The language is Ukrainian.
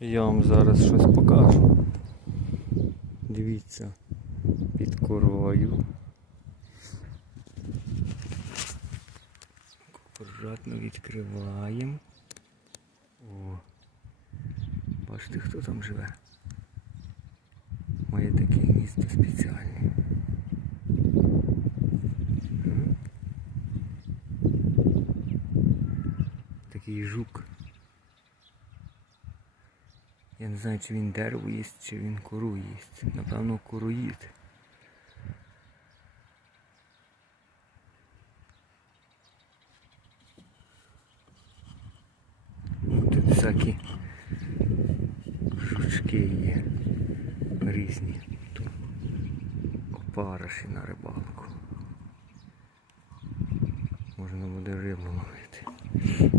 Я вам зараз щось покажу. Дивіться, під корою. Акуратно відкриваємо. О, бачите, хто там живе. Має таке гніздо спеціальне. Такий жук. Я не знаю, чи він дерево їсть, чи він кору їсть. Напевно, кору їсть. Ну, Тут всякі жучки є різні. Опариші на рибалку. Можна буде рибу ловити.